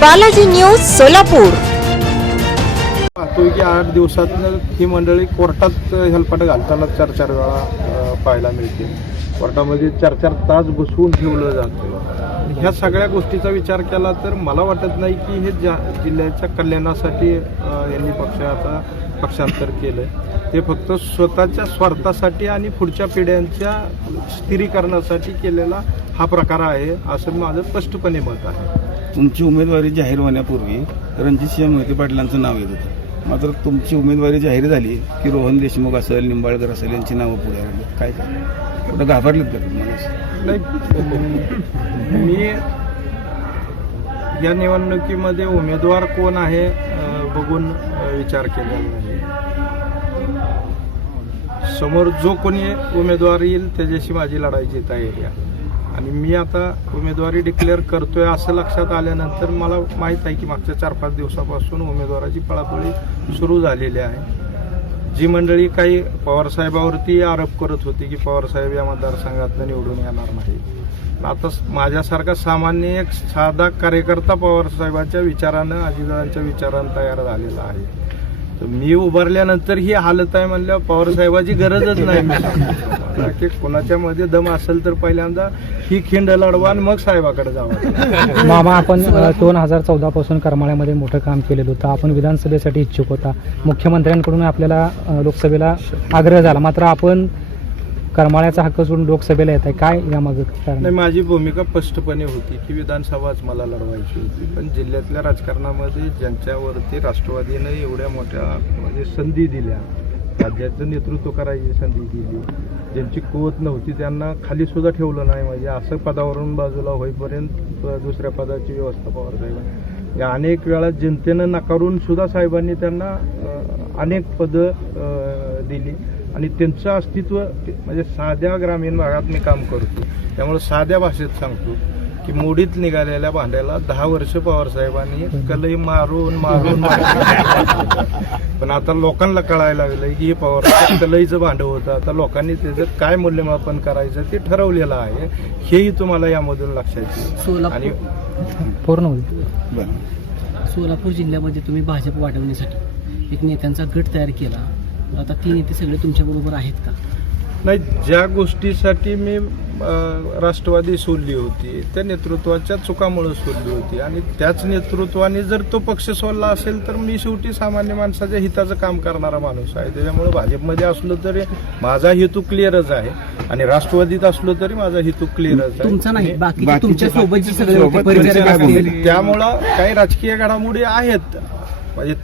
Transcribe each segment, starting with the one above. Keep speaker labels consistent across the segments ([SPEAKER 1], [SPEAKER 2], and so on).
[SPEAKER 1] Balaji news Solapur.
[SPEAKER 2] पाहतोय की आठ दिवसातनं ही मंडळी कोर्टात हेलपाट घालताना चार चार वेळा पाहायला मिळते. कोर्टामध्ये चार चार तास बसवून ठेवलं जातं. ह्या सगळ्या गोष्टीचा विचार केला तर मला वाटत नाही की हे ज्या जिल्ह्याच्या कल्याणासाठी यांनी यांनी पक्षाचा पक्षांतर केलं ते फक्त स्वतःच्या स्वार्थासाठी आणि पुढच्या पिढ्यांच्या स्थिरीकरणासाठी केलेला हा प्रकार आहे असं माझं स्पष्टपणे मत आहे.
[SPEAKER 3] तुमची उमेदवारी जाहीर होण्यापूर्वी रणजितसिंह मोहिते पाटलांचं नाव येत होतं. मात्र तुमची उमेदवारी जाहीर झाली की रोहन देशमुख असेल निंबाळकर असेल यांची नावं पुढे आली. काय काय? कुठं घाबरलेत का तुम्हाला असं?
[SPEAKER 2] नाही. मी या निवडणुकीमध्ये उमेदवार कोण आहे बघून विचार केलेला नाही. समोर जो कोणी उमेदवार येईल त्याच्याशी माझी लढायची तयारी आहे आणि मी आता उमेदवारी डिक्लेअर करतोय असं लक्षात आल्यानंतर मला माहीत आहे की मागच्या चार पाच दिवसापासून उमेदवाराची पळापळी सुरू झालेली आहे. जी मंडळी काही पवारसाहेबावरती आरोप करत होती की पवारसाहेब या मतदारसंघातनं निवडून येणार नाही. आता माझ्यासारखा सामान्य एक साधा कार्यकर्ता पवारसाहेबांच्या विचारानं अजितदादांच्या विचारानं तयार झालेला आहे. तर मी उभारल्यानंतर ही हालत आहे म्हणल्यावर पवारसाहेबाची गरजच नाही. की कोणाच्या मध्ये दम असेल तर पहिल्यांदा ही खिंड लढवा आणि मग साहेबाकडे जावं.
[SPEAKER 4] मामा आपण दोन हजार चौदा पासून करमाळ्यामध्ये मोठं काम केलेलं होतं. आपण विधानसभेसाठी इच्छुक होता. मुख्यमंत्र्यांकडून आपल्याला लोकसभेला आग्रह झाला. मात्र आपण करमाळ्याचा हक्क सोडून लोकसभेला येत आहे काय यामागं कारण?
[SPEAKER 2] नाही माझी भूमिका स्पष्टपणे होती की विधानसभाच मला लढवायची होती. पण जिल्ह्यातल्या राजकारणामध्ये ज्यांच्यावरती राष्ट्रवादीनं एवढ्या मोठ्या म्हणजे संधी दिल्या राज्याचं नेतृत्व करायची संधी दिली ज्यांची कुवत नव्हती त्यांना खाली सुद्धा ठेवलं नाही म्हणजे असं पदावरून बाजूला होईपर्यंत दुसऱ्या पदाची व्यवस्था पवार साहेबांनी. या अनेक वेळा जनतेनं नाकारून सुद्धा साहेबांनी त्यांना अनेक पदं दिली. आणि त्यांचं अस्तित्व ते- म्हणजे साध्या ग्रामीण भागात मी काम करतो. त्यामुळे साध्या भाषेत सांगतो की मोडीत निघालेल्या भांड्याला दहा वर्ष पवार साहेबांनी कलई मारून मारून मारून. पण आता लोकांना कळायला लागलं की हे पवार कलईचं भांडं होतं. आता लोकांनी त्याचं काय मूल्यमापन करायचं ते ठरवलेलं आहे. हेही तुम्हाला यामधून लक्षात येईल. आणि
[SPEAKER 4] पूर्ण
[SPEAKER 5] सोलापूर जिल्ह्यामध्ये तुम्ही भाजप वाढवण्यासाठी एक नेत्यांचा गट तयार केला. आता ती नेते सगळे तुमच्याबरोबर आहेत का?
[SPEAKER 2] नाही ज्या गोष्टीसाठी मी राष्ट्रवादी सोडली होती त्या नेतृत्वाच्या चुकामुळे सोडली होती. आणि त्याच नेतृत्वाने जर तो पक्ष सोडला असेल तर मी शेवटी सामान्य माणसाच्या हिताचं काम करणारा माणूस आहे. त्याच्यामुळे भाजपमध्ये असलो तरी माझा हेतू क्लिअरच आहे. आणि राष्ट्रवादीत असलो तरी माझा हेतू क्लिअरच आहे. त्यामुळं काही राजकीय घडामोडी आहेत. म्हणजे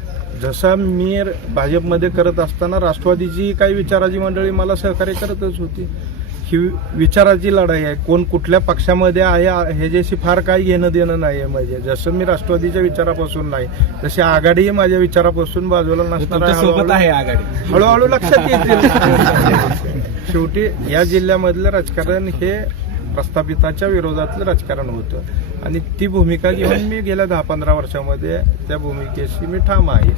[SPEAKER 2] जसा मी भाजपमध्ये करत असताना राष्ट्रवादीची काही विचाराची मंडळी मला सहकार्य करतच होती. ही विचाराची लढाई आहे. कोण कुठल्या पक्षामध्ये आहे ह्याच्याशी फार काही घेणं देणं नाही आहे म्हणजे जसं मी राष्ट्रवादीच्या विचारापासून नाही तशी आघाडीही माझ्या विचारापासून बाजूला नसणार आहे.
[SPEAKER 3] आघाडी.
[SPEAKER 2] हळूहळू लक्षात येतील शेवटी या जिल्ह्यामधलं राजकारण हे प्रस्थापिताच्या विरोधातलं राजकारण होतं. आणि ती भूमिका घेऊन मी गेल्या दहा पंधरा वर्षामध्ये त्या भूमिकेशी मी ठाम आहे.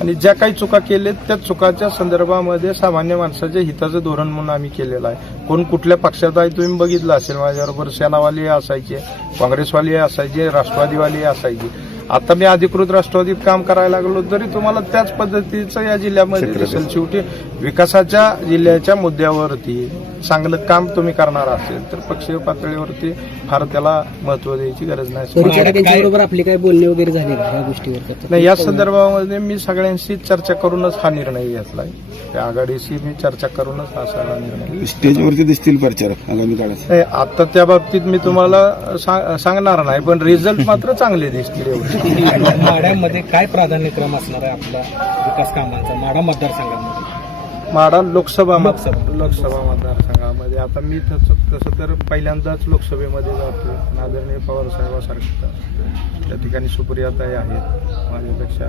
[SPEAKER 2] आणि ज्या काही चुका केल्यात त्या चुकाच्या संदर्भामध्ये सामान्य माणसाच्या हिताचं धोरण म्हणून आम्ही केलेलं आहे. कोण कुठल्या पक्षात आहे तुम्ही बघितलं असेल माझ्याबरोबर. सेनावाले असायचे काँग्रेसवाले असायचे राष्ट्रवादीवाली असायची. आता मी अधिकृत राष्ट्रवादीत काम करायला लागलो तरी तुम्हाला त्याच पद्धतीचं या जिल्ह्यामध्ये दिसेल शेवटी विकासाच्या जिल्ह्याच्या मुद्द्यावरती चांगलं काम तुम्ही करणार असेल तर पक्षीय पातळीवरती फार त्याला महत्त्व द्यायची गरज नाही.
[SPEAKER 5] बरोबर आपली काय बोलणे वगैरे झाले या गोष्टीवर
[SPEAKER 2] नाही या संदर्भामध्ये मी सगळ्यांशी चर्चा करूनच हा निर्णय घेतलाय. त्या आघाडीशी मी चर्चा करूनच हा सगळा निर्णय
[SPEAKER 3] स्टेजवरती दिसतील प्रचारक आगामी काळात.
[SPEAKER 2] नाही आता त्या बाबतीत मी तुम्हाला सा- सांगणार नाही पण रिझल्ट मात्र चांगले दिसतील एवढे.
[SPEAKER 6] माड्यामध्ये काय प्राधान्यक्रम असणार आहे आपला विकास कामांचा? माडा मतदारसंघामध्ये.
[SPEAKER 2] माडा लोकसभा
[SPEAKER 6] लोकसभा.
[SPEAKER 2] लोकसभा मतदारसंघामध्ये. आता मी तसं तसं तर पहिल्यांदाच लोकसभेमध्ये जातो आदरणीय पवार साहेबासारखं त्या ठिकाणी सुप्रियाताई आहेत. माझ्यापेक्षा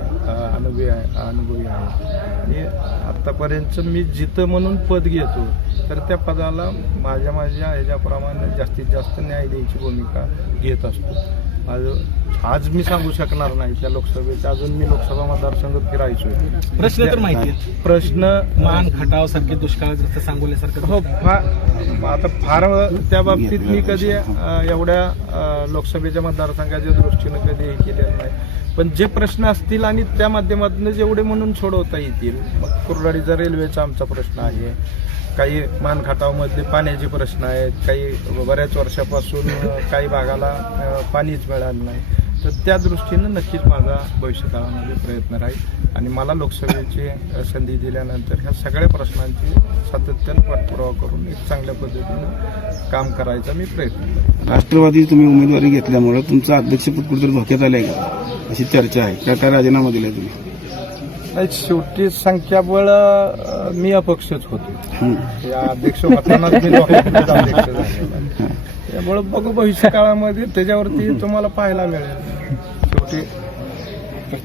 [SPEAKER 2] अनुभवी आहे अनुभवी आहे आणि आत्तापर्यंत मी जिथं म्हणून पद घेतो तर त्या पदाला माझ्या माझ्या ह्याच्याप्रमाणे जास्तीत जास्त न्याय द्यायची भूमिका घेत असतो. आज- आज मी सांगू शकणार नाही त्या लोकसभेच्या अजून मी लोकसभा मतदारसंघ फिरायचोय.
[SPEAKER 6] प्रश्न तर माहिती आहेत.
[SPEAKER 2] प्रश्न
[SPEAKER 6] मान खटाव सारखे दुष्काळग्रस्त सांगोल्यासारखं
[SPEAKER 2] हो फार आता फार त्या बाबतीत मी कधी अ, एवढ्या अ, लोकसभेच्या मतदारसंघाच्या दृष्टीनं कधी हे केलेलं नाही. पण जे प्रश्न असतील आणि त्या माध्यमातून जेवढे म्हणून सोडवता येतील मग कुर्डाडीचा रेल्वेचा आमचा प्रश्न आहे. काही मानखाटावमधले पाण्याचे प्रश्न आहेत काही बऱ्याच वर्षापासून काही भागाला पाणीच मिळालं नाही. तर त्या दृष्टीनं नक्कीच माझा भविष्यकाळामध्ये प्रयत्न राहील. आणि मला लोकसभेची संधी दिल्यानंतर ह्या सगळ्या प्रश्नांची सातत्यानं पाठपुरावा करून एक चांगल्या पद्धतीनं काम करायचा मी प्रयत्न करेन
[SPEAKER 3] राष्ट्रवादी तुम्ही उमेदवारी घेतल्यामुळे तुमचं अध्यक्षपद कुठेतरी धोक्यात आलंय का? अशी चर्चा आहे. का काय राजीनामा दिला तुम्ही.
[SPEAKER 2] नाही शेवटी संख्याबळ अ, मी अपक्षच होतो. या अध्यक्ष होतानाच मी लोकांचा अध्यक्ष झालेलो आहे. त्यामुळे बघू भविष्य काळामध्ये त्याच्यावरती तुम्हाला पाहायला मिळेल शेवटी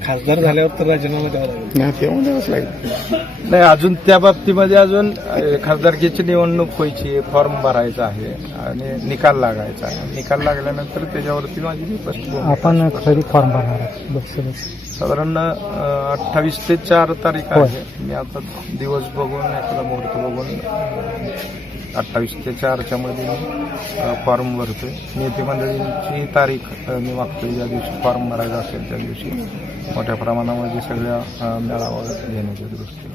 [SPEAKER 6] खासदार झाल्यावर तर राजीनामा द्यावा लागेल.
[SPEAKER 3] नाही, तेव्हा द्यावंच लागेल.
[SPEAKER 2] नाही अजून त्या बाबतीमध्ये अजून अ, खासदारकीची निवडणूक व्हायची फॉर्म भरायचा आहे आणि निकाल लागायचा आहे. निकाल लागल्यानंतर त्याच्यावरती माझी मी भूमिका
[SPEAKER 4] आपण कधी फॉर्म भरणार आहात. लोकसभेत
[SPEAKER 2] साधारण अठ्ठावीस ते चार तारीख. आहे. मी आता दिवस बघून एखादा मुहूर्त बघून अठ्ठावीस ते चारच्या मध्ये मी फॉर्म भरतोय नेते मंडळींची तारीख मी मागतोय ज्या दिवशी फॉर्म भरायचा असेल त्या दिवशी. मोठ्या प्रमाणामध्ये सगळ्या मेळावा घेण्याच्या दृष्टीने.